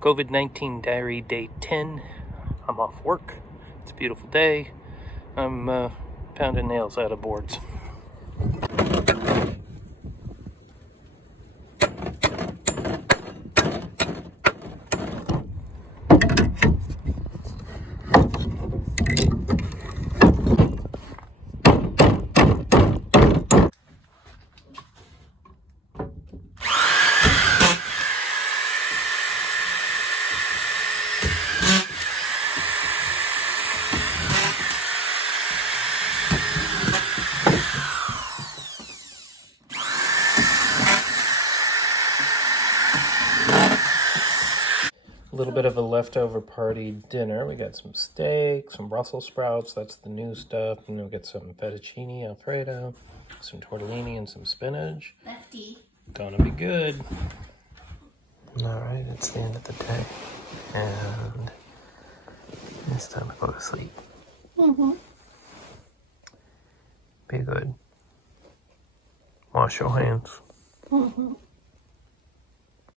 COVID-19 diary day 10. I'm off work. It's a beautiful day. I'm pounding nails out of boards. A little bit of a leftover party dinner. We got some steak, some Brussels sprouts, that's the new stuff, and we'll get some fettuccine alfredo, some tortellini, and some spinach. Lefty. Gonna be good. Alright, it's the end of the day, and it's time to go to sleep. Be good. Wash your hands.